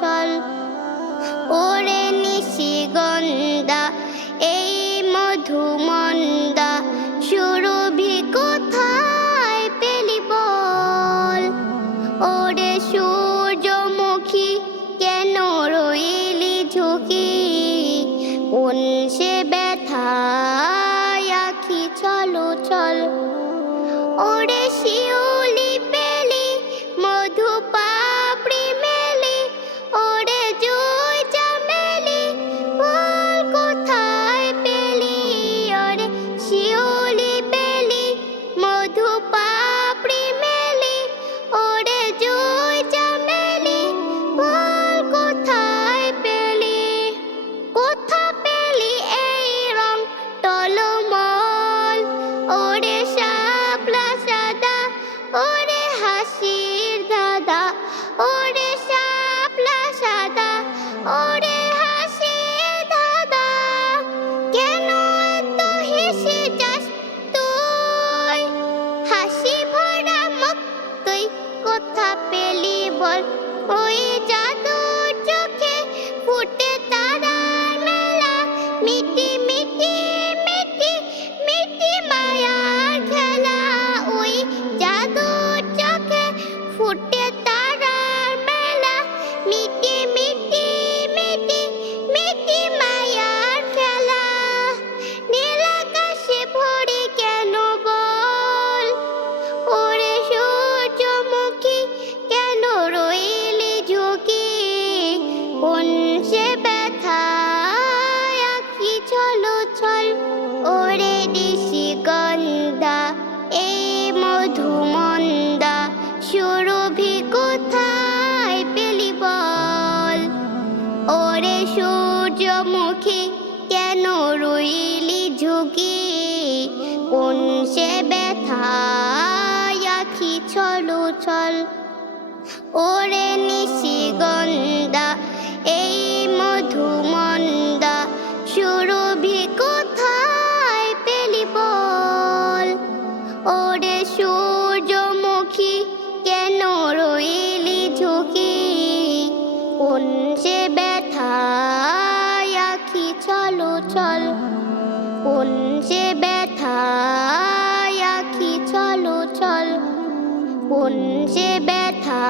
চল। ওরে নিশিগন্ধা এই মধুমন্দা সুরভি কোথায় পেলি বল। ওরে সূর্যমুখী কেন রইলি ঝুঁকি, কোন সে ব্যথায় আখি চলো চল। ওরে শিউলি পেলি মধু পাপড়ি মেলি, ওরে জুই চামেলি ফুল কোথায় পেলি। ওরে শিউলি পেলি মধু পাপড়ি মেলি, ওরে জুই চামেলি ফুল কোথায় পেলি। কোথা পেলি এই রং টলমল, ওরে শাপলা সাদা ওরে হাসির দাদা। ওরে শাপলা সাদা ওরে হাসির দাদা, কেন এত হেসে যাস তুই। হাসি ভরা মুখ তুই কোথা পেলি বল। ওই জাদুর চোখে ফুটে তারার মেলা, মিটি মিটি মিটি মিটি মায়ার খেলা। ওই জাদুর চোখে ফুটে তারার মেলা, মিটি মিটি মিটি মিটি মায়ার খেলা। নীল আকাশে ভরে কেন বল, ওরে সূর্যমুখী কেন রইলি ঝুঁকি, কোন সে ব্যথায় আখি চলো চল। ওরে নিশিগন্ধা এই মধুমন্দা সুরভি কোথায় পেলি বল। ওরে সূর্যমুখী কেন রইলি ঝুঁকি, কোন সে ব্যথায় আখি চলো চল। ওরে নিশিগন্ধা এই মধুমন্দা সুরভি কোথায় পেলি বল। ওরে সূর্যমুখী কেন রইলি ঝুঁকি, কোন সে ব্যথায় আখি চলো চল। কোন সে ব্যথায় আখি চলো চল। কোন সে ব্যথা